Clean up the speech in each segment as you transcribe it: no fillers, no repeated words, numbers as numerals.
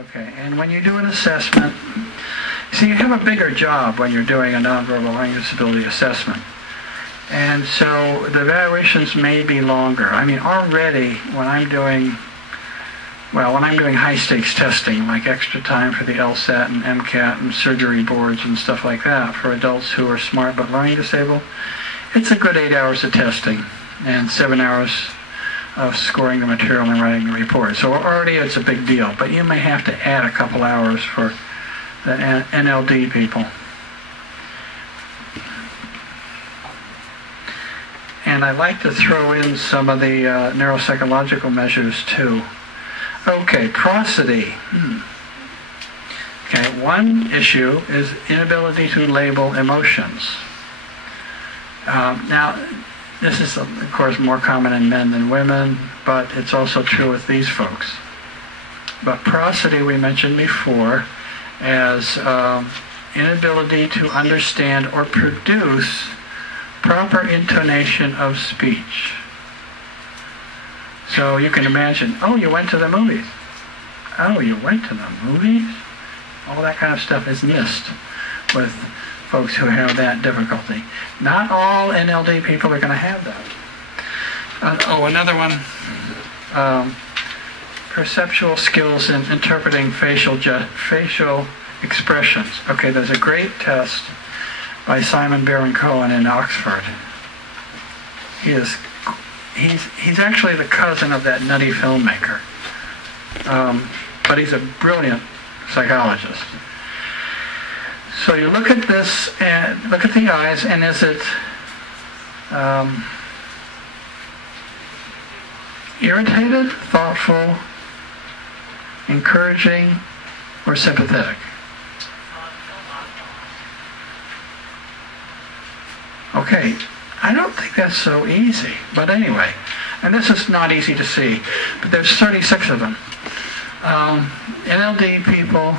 Okay, and when you do an assessment, see, you have a bigger job when you're doing a nonverbal learning disability assessment. And so the evaluations may be longer. I mean, already when I'm doing high-stakes testing, like extra time for the LSAT and MCAT and surgery boards and stuff like that for adults who are smart but learning disabled, it's a good 8 hours of testing and 7 hours of scoring the material and writing the report. So already it's a big deal, but you may have to add a couple hours for the NLD people. And I like to throw in some of the neuropsychological measures too. Okay, prosody. Okay, one issue is inability to label emotions. Now, this is, of course, more common in men than women, but it's also true with these folks. But prosody, we mentioned before, as inability to understand or produce proper intonation of speech. So you can imagine, oh, you went to the movies. Oh, you went to the movies? All that kind of stuff is missed with folks who have that difficulty. Not all NLD people are going to have that. Another one, perceptual skills in interpreting facial expressions. Okay, there's a great test by Simon Baron Cohen in Oxford. He's actually the cousin of that nutty filmmaker, but he's a brilliant psychologist. So you look at this and look at the eyes, and is it irritated, thoughtful, encouraging, or sympathetic? Okay, I don't think that's so easy, but anyway, and this is not easy to see, but there's 36 of them. NLD people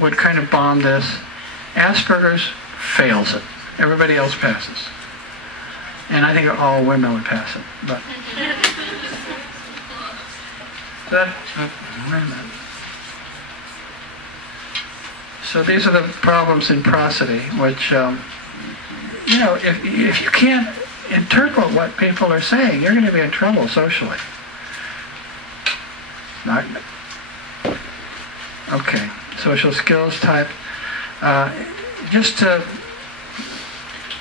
would kind of bomb this. Asperger's fails it. Everybody else passes. And I think all women would pass it, but wait a minute. So these are the problems in prosody, which if you can't interpret what people are saying, you're going to be in trouble socially. Okay, social skills type. Just to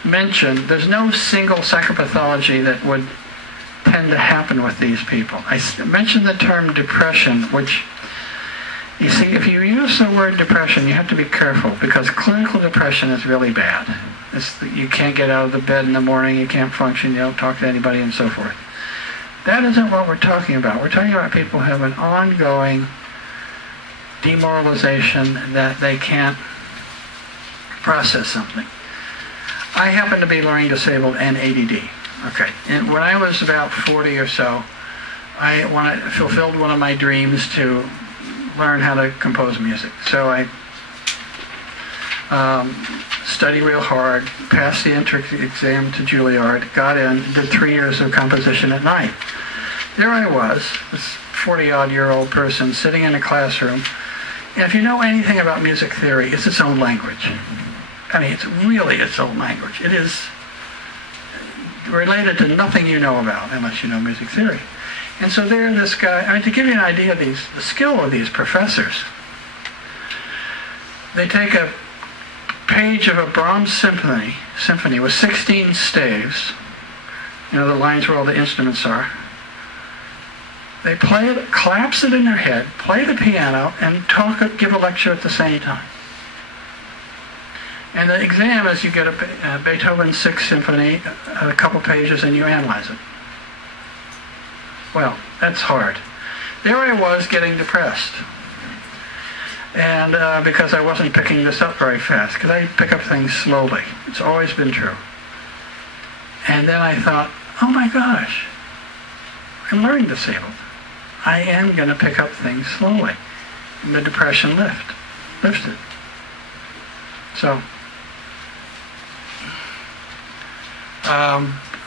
mention, there's no single psychopathology that would tend to happen with these people. I mentioned the term depression, which, you see, if you use the word depression, you have to be careful, because clinical depression is really bad. You can't get out of the bed in the morning, you can't function, you don't talk to anybody, and so forth. That isn't what we're talking about. We're talking about people who have an ongoing demoralization that they can't process something. I happen to be learning disabled and ADD. Okay, and when I was about 40 or so, I fulfilled one of my dreams to learn how to compose music. So I studied real hard, passed the entrance exam to Juilliard, got in, did 3 years of composition at night. There I was, this 40-odd-year-old person sitting in a classroom, and if you know anything about music theory, it's its own language. I mean, it's really its own language. It is related to nothing you know about, unless you know music theory. And so there, this guy, I mean, to give you an idea of the skill of these professors, they take a page of a Brahms symphony with 16 staves, the lines where all the instruments are. They play it, collapse it in their head, play the piano, and give a lecture at the same time. And the exam is you get a Beethoven 6th Symphony, a couple pages, and you analyze it. Well, that's hard. There I was getting depressed. And because I wasn't picking this up very fast, because I pick up things slowly. It's always been true. And then I thought, oh my gosh, I'm learning disabled. I am going to pick up things slowly. And the depression lifted. So,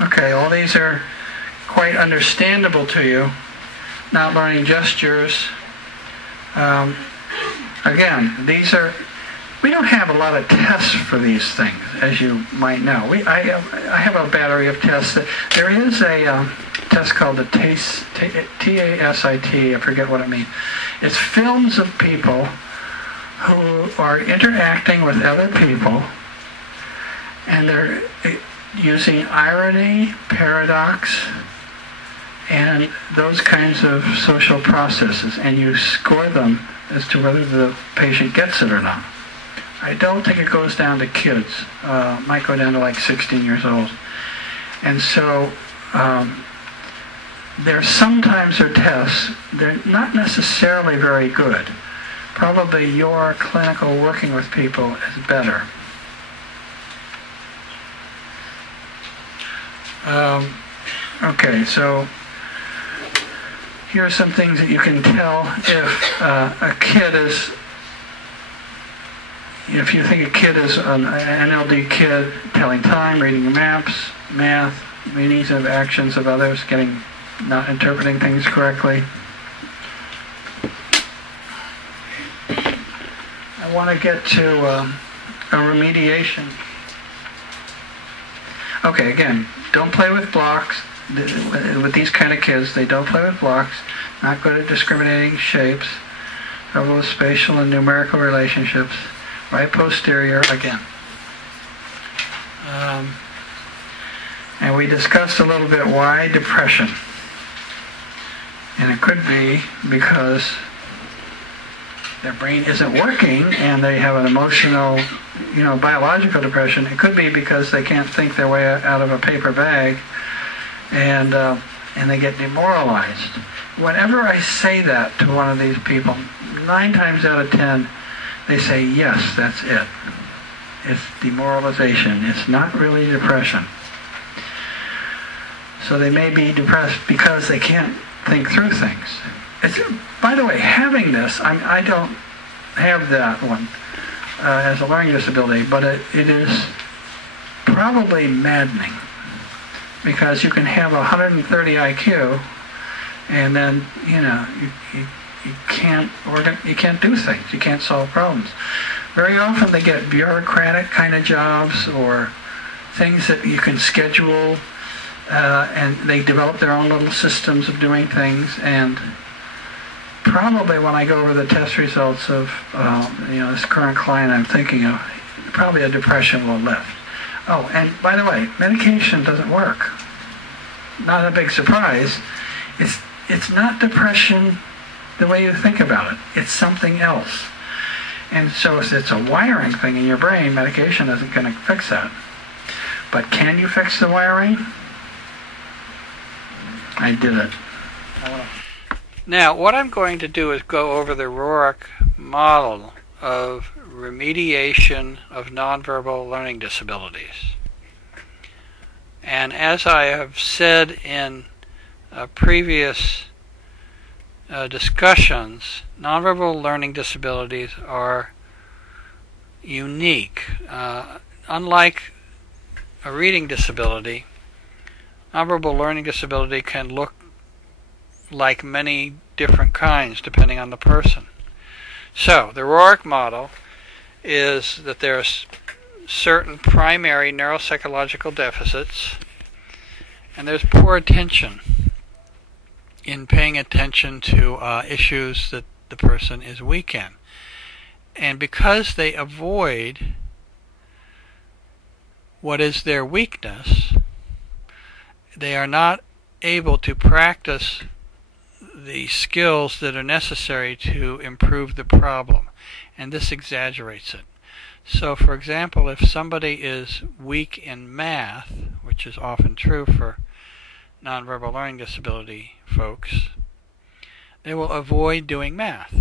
okay, all these are quite understandable to you. Not learning gestures. Again, we don't have a lot of tests for these things, as you might know. I have a battery of tests. There is a test called the TASIT, I forget what it means. It's films of people who are interacting with other people, and they're using irony, paradox, and those kinds of social processes, and you score them as to whether the patient gets it or not. I don't think it goes down to kids. It might go down to like 16 years old. And so there sometimes are tests. They're not necessarily very good. Probably your clinical working with people is better. Okay, so here are some things that you can tell if a kid is, if you think a kid is an NLD kid, telling time, reading maps, math, meanings of actions of others, not interpreting things correctly. I want to get to a remediation. Okay, again, don't play with blocks. With these kind of kids, they don't play with blocks, not good at discriminating shapes, trouble with spatial and numerical relationships, right posterior, again. And we discussed a little bit why depression. And it could be because their brain isn't working and they have an emotional, biological depression. It could be because they can't think their way out of a paper bag, and they get demoralized. Whenever I say that to one of these people, 9 times out of 10, they say, yes, that's it. It's demoralization. It's not really depression. So they may be depressed because they can't think through things. By the way, having this, I don't have that one as a learning disability, but it is probably maddening, because you can have 130 IQ and then you can't do things. You can't solve problems. Very often they get bureaucratic kind of jobs or things that you can schedule, and they develop their own little systems of doing things. And probably when I go over the test results of this current client I'm thinking of, probably a depression will lift. Oh, and by the way, medication doesn't work. Not a big surprise. It's not depression the way you think about it. It's something else. And so if it's a wiring thing in your brain, medication isn't going to fix that. But can you fix the wiring? I did it. Now, what I'm going to do is go over the Rourke model of remediation of nonverbal learning disabilities. And as I have said in previous discussions, nonverbal learning disabilities are unique. Unlike a reading disability, nonverbal learning disability can look like many different kinds depending on the person. So, the Rourke model is that there are certain primary neuropsychological deficits, and there's poor attention in paying attention to issues that the person is weak in. And because they avoid what is their weakness, they are not able to practice the skills that are necessary to improve the problem, and this exaggerates it. So, for example, if somebody is weak in math, which is often true for nonverbal learning disability folks, they will avoid doing math,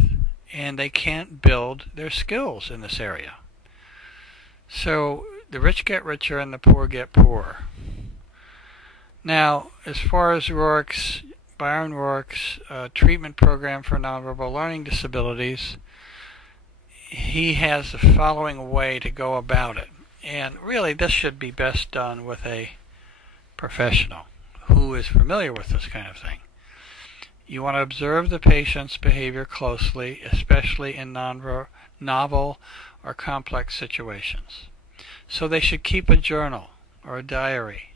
and they can't build their skills in this area. So the rich get richer and the poor get poorer. Now, as far as Byron Rourke's treatment program for nonverbal learning disabilities, he has the following way to go about it. And really, this should be best done with a professional who is familiar with this kind of thing. You want to observe the patient's behavior closely, especially in novel or complex situations. So they should keep a journal or a diary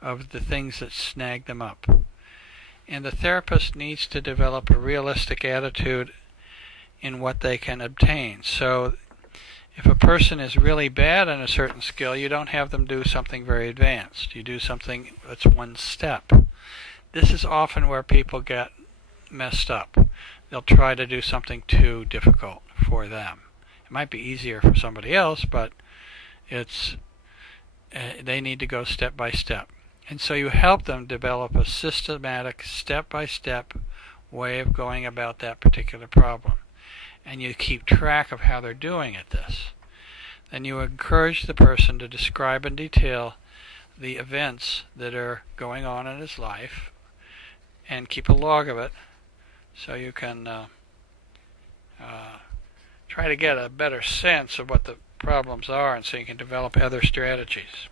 of the things that snag them up. And the therapist needs to develop a realistic attitude in what they can obtain. So if a person is really bad in a certain skill, you don't have them do something very advanced. You do something that's one step. This is often where people get messed up. They'll try to do something too difficult for them. It might be easier for somebody else, but they need to go step by step. And so you help them develop a systematic, step-by-step way of going about that particular problem. And you keep track of how they're doing at this. Then you encourage the person to describe in detail the events that are going on in his life and keep a log of it so you can try to get a better sense of what the problems are, and so you can develop other strategies.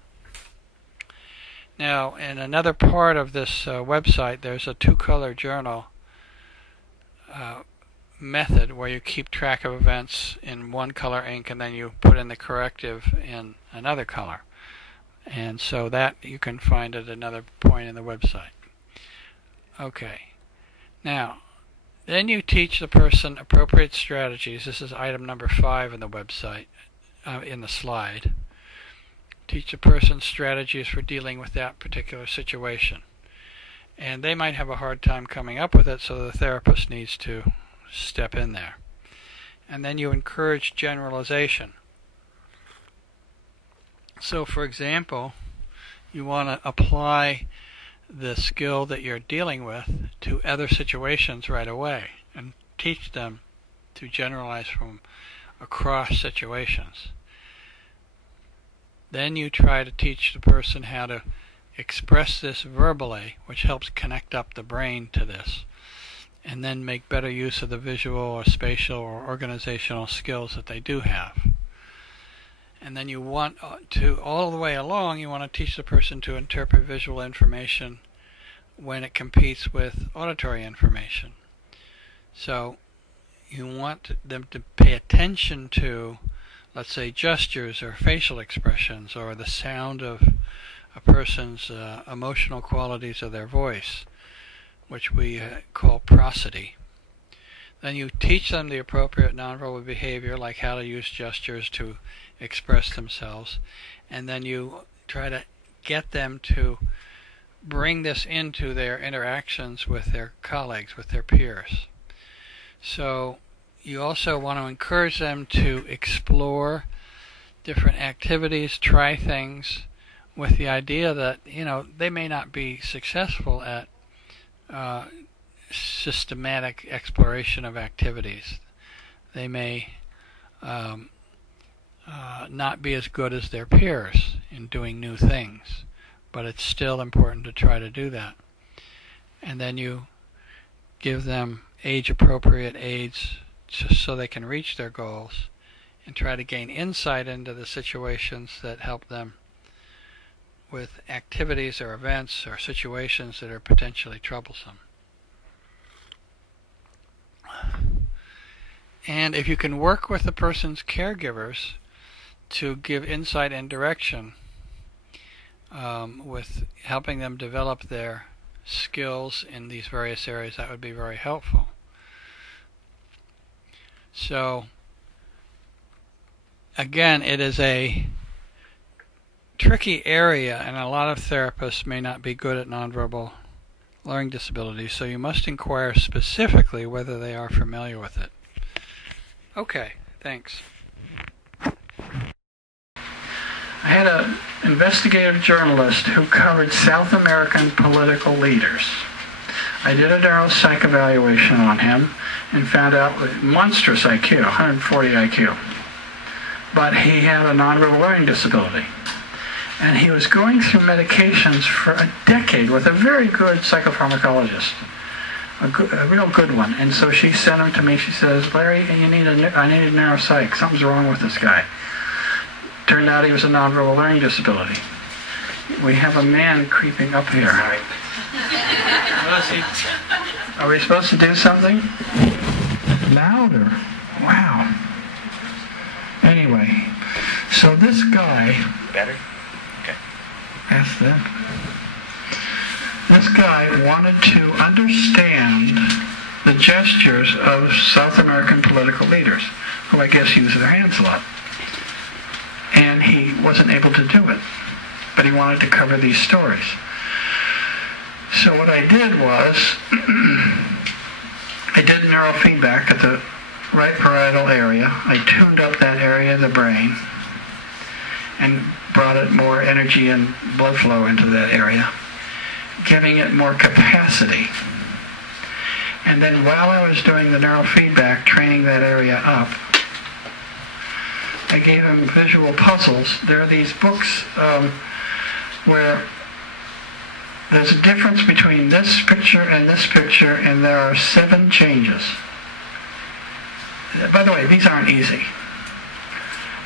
Now, in another part of this website, there's a two-color journal method where you keep track of events in one color ink and then you put in the corrective in another color. And so that you can find at another point in the website. Okay. Now, then you teach the person appropriate strategies. This is item number 5 in the website, in the slide. Teach the person strategies for dealing with that particular situation. And they might have a hard time coming up with it, so the therapist needs to step in there. And then you encourage generalization. So, for example, you want to apply the skill that you're dealing with to other situations right away and teach them to generalize from across situations. Then you try to teach the person how to express this verbally, which helps connect up the brain to this, and then make better use of the visual or spatial or organizational skills that they do have. And then you want to, all the way along, you want to teach the person to interpret visual information when it competes with auditory information. So you want them to pay attention to, let's say, gestures or facial expressions or the sound of a person's emotional qualities of their voice, which we call prosody. Then you teach them the appropriate nonverbal behavior, like how to use gestures to express themselves, and then you try to get them to bring this into their interactions with their colleagues, with their peers. So you also want to encourage them to explore different activities, try things, with the idea that, they may not be successful at systematic exploration of activities. They may not be as good as their peers in doing new things, but it's still important to try to do that. And then you give them age-appropriate aids so they can reach their goals, and try to gain insight into the situations that help them with activities or events or situations that are potentially troublesome. And if you can work with the person's caregivers to give insight and direction with helping them develop their skills in these various areas, that would be very helpful. So, again, it is a tricky area, and a lot of therapists may not be good at nonverbal learning disabilities, so you must inquire specifically whether they are familiar with it. Okay, thanks. I had an investigative journalist who covered South American political leaders. I did a neuropsych evaluation on him and found out monstrous IQ, 140 IQ. But he had a nonverbal learning disability. And he was going through medications for a decade with a very good psychopharmacologist, a real good one. And so she sent him to me. She says, "Larry, I need a neuropsych. Something's wrong with this guy." Turned out he was a nonverbal learning disability. We have a man creeping up here. Are we supposed to do something? Louder. Wow. Anyway, so this guy... Better? Okay. That's that. This guy wanted to understand the gestures of South American political leaders, who I guess use their hands a lot. And he wasn't able to do it, but he wanted to cover these stories. So what I did was, I did neurofeedback at the right parietal area. I tuned up that area of the brain and brought it more energy and blood flow into that area, giving it more capacity. And then while I was doing the neurofeedback, training that area up, I gave him visual puzzles. There are these books where there's a difference between this picture, and there are 7 changes. By the way, these aren't easy.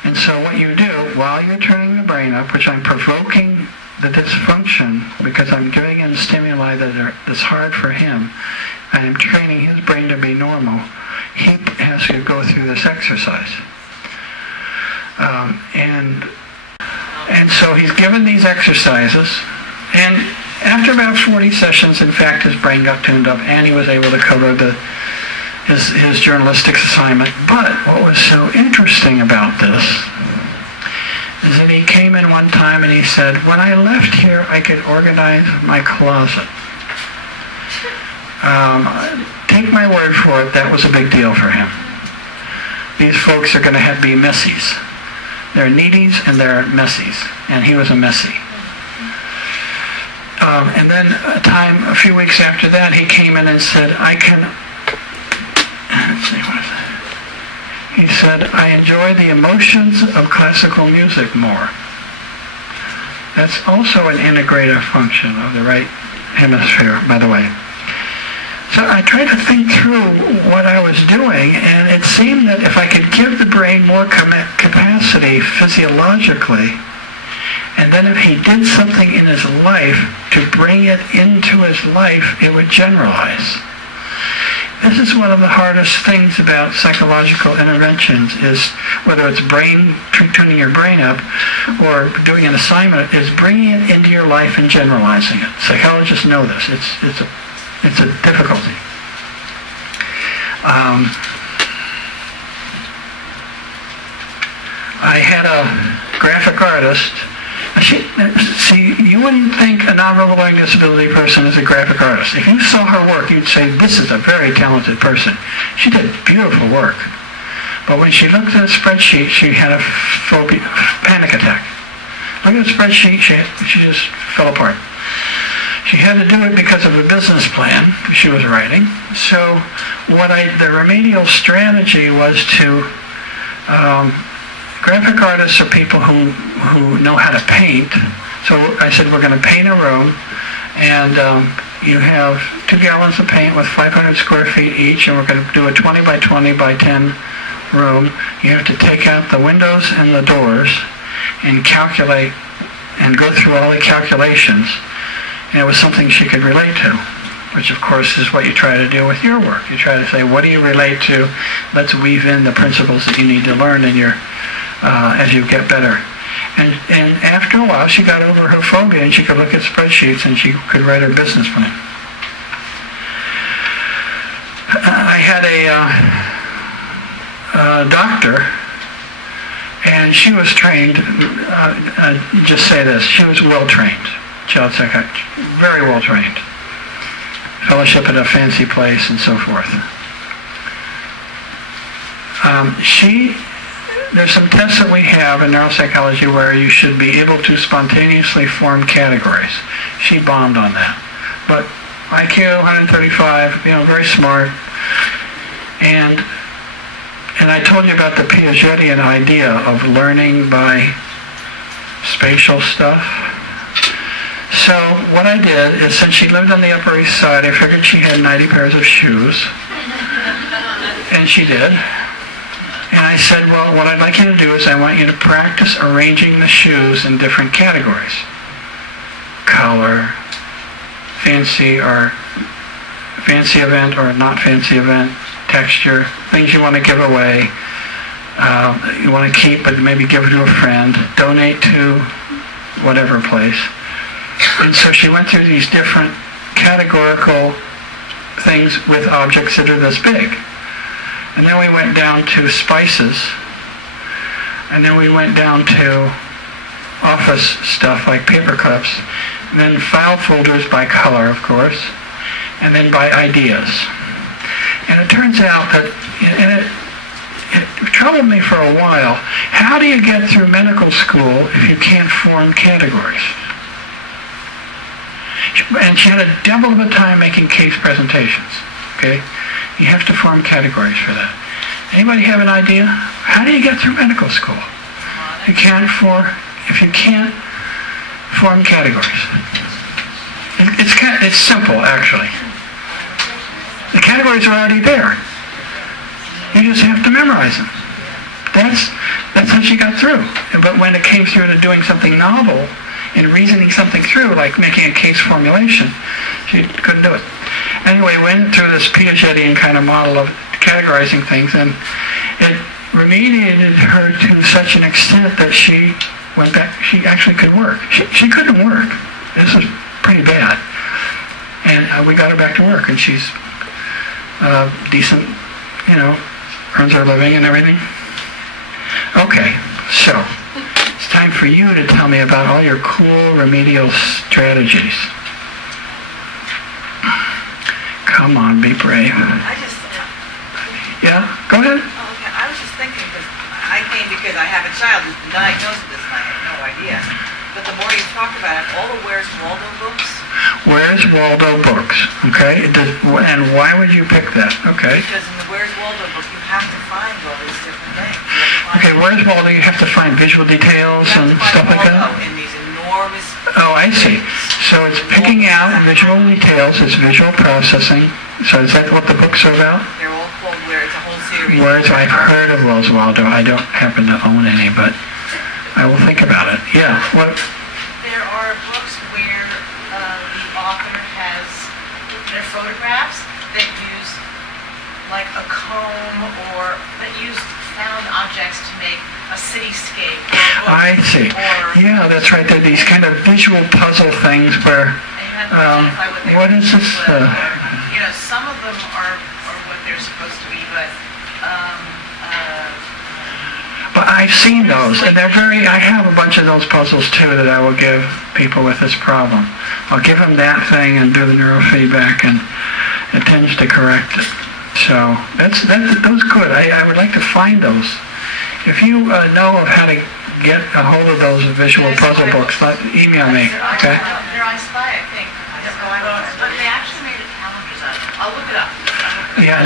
And so what you do, while you're turning the brain up, which I'm provoking the dysfunction because I'm giving him stimuli that's hard for him, and I'm training his brain to be normal, he has to go through this exercise. And so he's given these exercises, and after about 40 sessions, in fact, his brain got tuned up, and he was able to cover his journalistic assignment. But what was so interesting about this is that he came in one time and he said, when I left here, I could organize my closet. Take my word for it, that was a big deal for him. These folks are going to be messies. They're needies and they're messies, and he was a messie. And then a few weeks after that, he came in and said, he said, I enjoy the emotions of classical music more. That's also an integrative function of the right hemisphere, by the way. So I tried to think through what I was doing, and it seemed that if I could give the brain more capacity physiologically, and then if he did something in his life to bring it into his life, it would generalize. This is one of the hardest things about psychological interventions, is whether it's tuning your brain up or doing an assignment, is bringing it into your life and generalizing it. Psychologists know this. It's a difficulty. I had a graphic artist. See, you wouldn't think a nonverbal learning disability person is a graphic artist. If you saw her work, you'd say, this is a very talented person. She did beautiful work. But when she looked at a spreadsheet, she had a panic attack. Look at the spreadsheet, she just fell apart. She had to do it because of a business plan she was writing. So the remedial strategy was to, graphic artists are people who know how to paint. So I said, we're going to paint a room, and you have 2 gallons of paint with 500 square feet each, and we're going to do a 20 by 20 by 10 room. You have to take out the windows and the doors and calculate and go through all the calculations. And it was something she could relate to, which of course is what you try to do with your work. You try to say, what do you relate to? Let's weave in the principles that you need to learn in your as you get better. And after a while, she got over her phobia, and she could look at spreadsheets, and she could write her business plan. I had a doctor, and she was trained, just say this, she was well-trained, child psychiatrist, very well-trained. Fellowship at a fancy place, and so forth. There's some tests that we have in neuropsychology where you should be able to spontaneously form categories. She bombed on that. But IQ 135, very smart. And I told you about the Piagetian idea of learning by spatial stuff. So what I did is, since she lived on the Upper East Side, I figured she had 90 pairs of shoes. And she did. And I said, well, what I'd like you to do is I want you to practice arranging the shoes in different categories. Color, fancy or fancy event or a not fancy event, texture, things you want to give away, you want to keep but maybe give to a friend, donate to whatever place. And so she went through these different categorical things with objects that are this big. And then we went down to spices, and then we went down to office stuff like paper clips, and then file folders by color, of course, and then by ideas. And it turns out that, and it troubled me for a while, how do you get through medical school if you can't form categories? And she had a double of a time making case presentations, okay? You have to form categories for that. Anybody have an idea? How do you get through medical school? If you can't form categories. It's simple, actually. The categories are already there. You just have to memorize them. That's how she got through. But when it came through to doing something novel and reasoning something through, like making a case formulation, she couldn't do it. Anyway, went through this Piagetian kind of model of categorizing things, and it remediated her to such an extent that she went back. She actually could work. She couldn't work. This was pretty bad. And we got her back to work, and she's decent, earns her living and everything. Okay, so it's time for you to tell me about all your cool remedial strategies. Come on, be brave. Yeah, go ahead. Oh, okay. I was just thinking, because I came because I have a child who's been diagnosed with this, and I had no idea. But the more you talk about it, all the Where's Waldo books. Where's Waldo books, okay? And why would you pick that? Okay. Because in the Where's Waldo book, you have to find all these different things. Okay, Where's Waldo? You have to find visual details and stuff like that? In these enormous... Oh, I see. So it's picking out visual details, it's visual processing. So is that what the books are about? They're all called Where. It's a whole series. Where's, I've heard of Where's Waldo. I don't happen to own any, but I will think about it. Yeah. What? There are books where the author has their photographs that use like a comb or that use found objects to make a cityscape. I see. Yeah, that's right. There are these kind of visual puzzle things where, what is this? Some of them are what they're supposed to be, but I've seen those, and they're I have a bunch of those puzzles too that I will give people with this problem. I'll give them that thing and do the neurofeedback, and it tends to correct it. So those good. I would like to find those. If you know of how to get a hold of those visual puzzle books, email me. Okay. They're on Spy, I think. But they actually made a calendar out of it. I'll look it up. Yeah.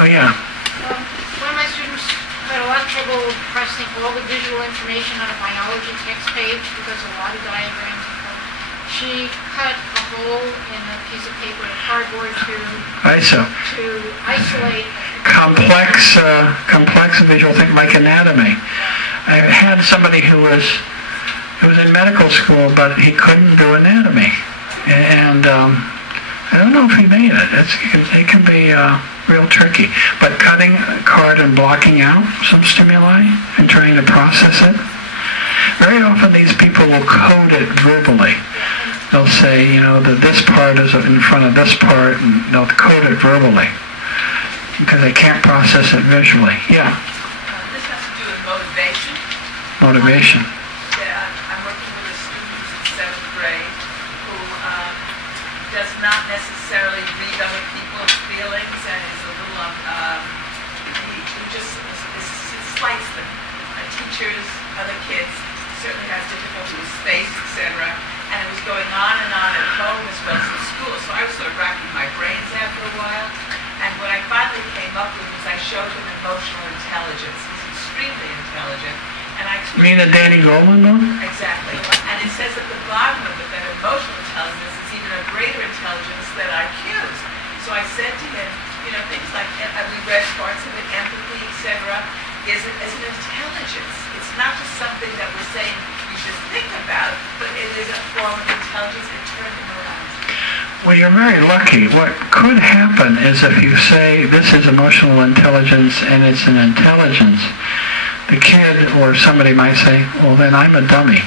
Oh yeah. One of my students had a lot of trouble pressing all the visual information on a biology text page because a lot of diagrams. She cut a hole in a piece of paper and cardboard to isolate complex visual thing like anatomy. I had somebody who was in medical school, but he couldn't do anatomy, and I don't know if he made it. It can be real tricky. But cutting a card and blocking out some stimuli and trying to process it. Very often these people will code it verbally. They'll say, that this part is in front of this part, and they'll code it verbally because they can't process it visually. Yeah. This has to do with motivation. Motivation. I'm working with a student who's in 7th grade who does not necessarily read other people's feelings and is a little, he just slights them. Teachers, other kids, certainly has difficulty with space, etc. And it was going on at home as well as in school. So I was sort of racking my brains after a while. And what I finally came up with was I showed him emotional intelligence. He's extremely intelligent. And I You mean the Danny Goleman book? Exactly. And it says at the bottom of it that emotional intelligence is even a greater intelligence than IQs. So I said to him, things like, we read parts of it, empathy, etc. Is an intelligence. It's not just something that we're saying you should think about, but it is a form of intelligence and turn them around. Well, you're very lucky. What could happen is if you say this is emotional intelligence and it's an intelligence, the kid or somebody might say, well, then I'm a dummy.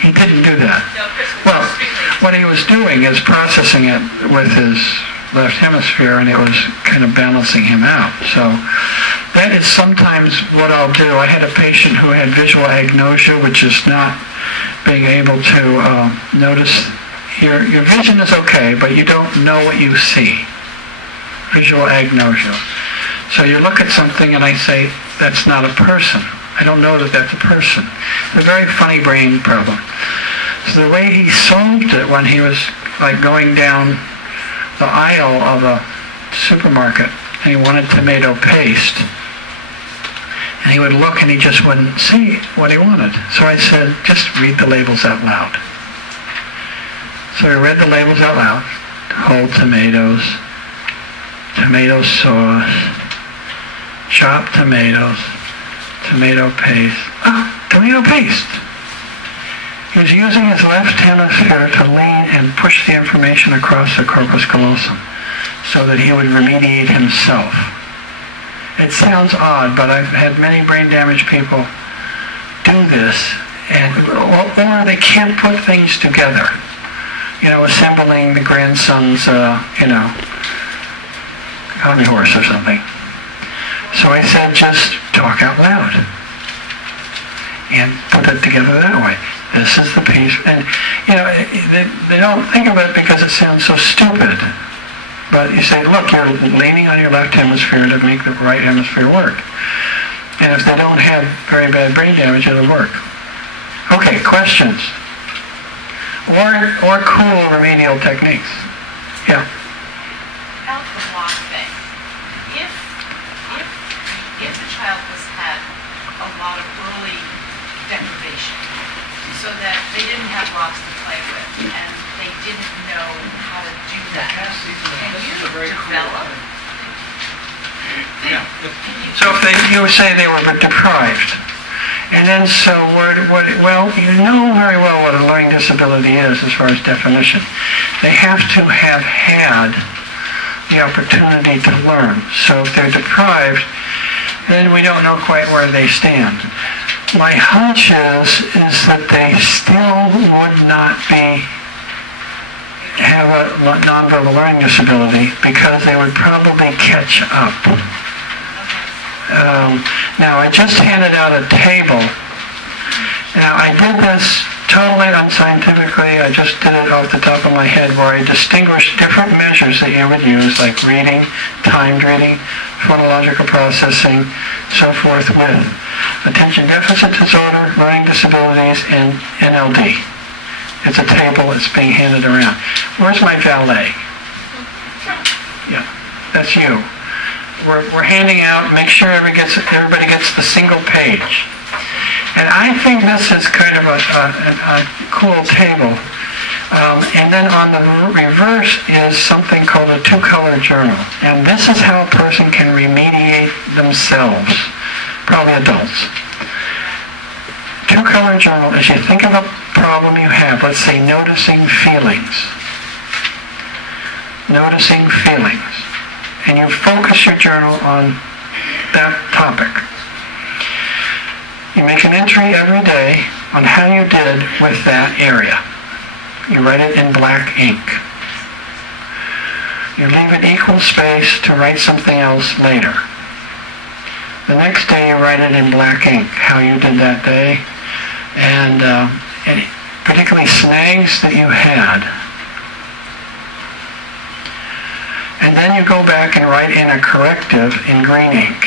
He didn't do that. Well, what he was doing is processing it with his left hemisphere, and it was kind of balancing him out. So that is sometimes what I'll do. I had a patient who had visual agnosia, which is not being able to notice. Your vision is okay, but you don't know what you see. Visual agnosia. So you look at something and I say, that's not a person. I don't know that that's a person. It's a very funny brain problem. So the way he solved it when he was like going down the aisle of a supermarket and he wanted tomato paste, and he would look and he just wouldn't see what he wanted. So I said, just read the labels out loud. So he read the labels out loud. Whole tomatoes, tomato sauce, chopped tomatoes, tomato paste. Oh, tomato paste. He was using his left hemisphere to lean and push the information across the corpus callosum so that he would remediate himself. It sounds odd, but I've had many brain damaged people do this, or they can't put things together. You know, assembling the grandson's, hobby horse or something. So I said, just talk out loud and put it together that way. This is the piece, and they don't think of it because it sounds so stupid. But you say, look, you're leaning on your left hemisphere to make the right hemisphere work. And if they don't have very bad brain damage, it'll work. Okay, questions? Or cool remedial techniques. Yeah. About the block thing. If the child has had a lot of early deprivation, so that they didn't have blocks to play with, and they didn't know how to do that, can you develop? Yeah. So if you would say they were deprived, and then so well, you know very well what a learning disability is as far as definition. They have to have had the opportunity to learn. So if they're deprived, then we don't know quite where they stand. My hunch is that they still would not have a nonverbal learning disability because they would probably catch up. Now, I just handed out a table. Now, I did this totally unscientifically. I just did it off the top of my head where I distinguished different measures that you would use, like reading, timed reading, phonological processing, so forth, with attention deficit disorder, learning disabilities, and NLD. It's a table that's being handed around. Where's my valet? Yeah, that's you. We're handing out, make sure everybody gets the single page. And I think this is kind of a cool table. And then on the reverse is something called a two-color journal. And this is how a person can remediate themselves, probably adults. Two-color journal is you think of a problem you have, let's say noticing feelings. Noticing feelings. And you focus your journal on that topic. You make an entry every day on how you did with that area. You write it in black ink. You leave it equal space to write something else later. The next day you write it in black ink, how you did that day, and particularly snags that you had. And then you go back and write in a corrective in green ink.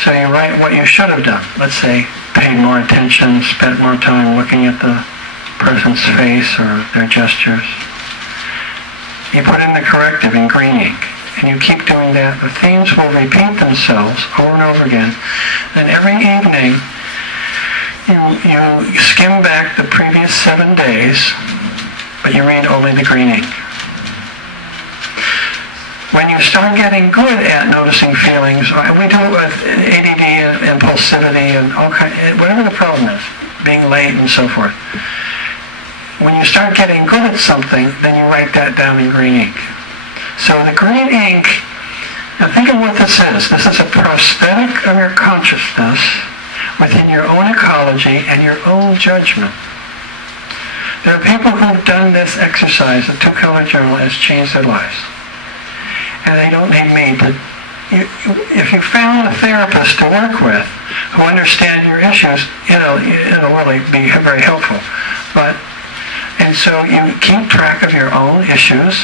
So you write what you should have done. Let's say, paid more attention, spent more time looking at the person's face or their gestures. You put in the corrective in green ink. And you keep doing that. The themes will repeat themselves over and over again. Then every evening, you skim back the previous 7 days, but you read only the green ink. When you start getting good at noticing feelings, we do it with ADD and impulsivity and all kinds, whatever the problem is, being late and so forth. when you start getting good at something, then you write that down in green ink. So the green ink, now think of what this is. This is a prosthetic of your consciousness within your own ecology and your own judgment. There are people who've done this exercise, the two-color journal has changed their lives. And they don't need me, but if you found a therapist to work with who understands your issues, it'll really be very helpful. And so you keep track of your own issues,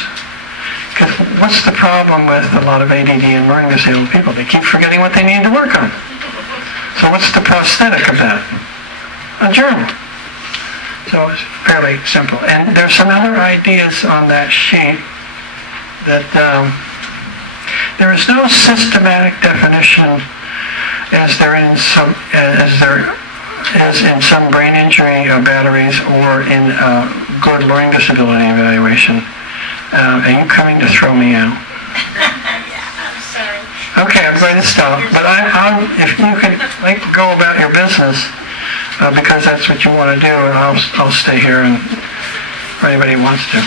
because what's the problem with a lot of ADD and learning disabled people? They keep forgetting what they need to work on. So what's the prosthetic of that? A journal. So it's fairly simple. And there's some other ideas on that sheet that there is no systematic definition as there is in some brain injury batteries or in good learning disability evaluation. Are you coming to throw me out? Yeah, I'm sorry. Okay, I'm going to stop. But if you can go about your business, because that's what you want to do, and I'll stay here, and if anybody wants to.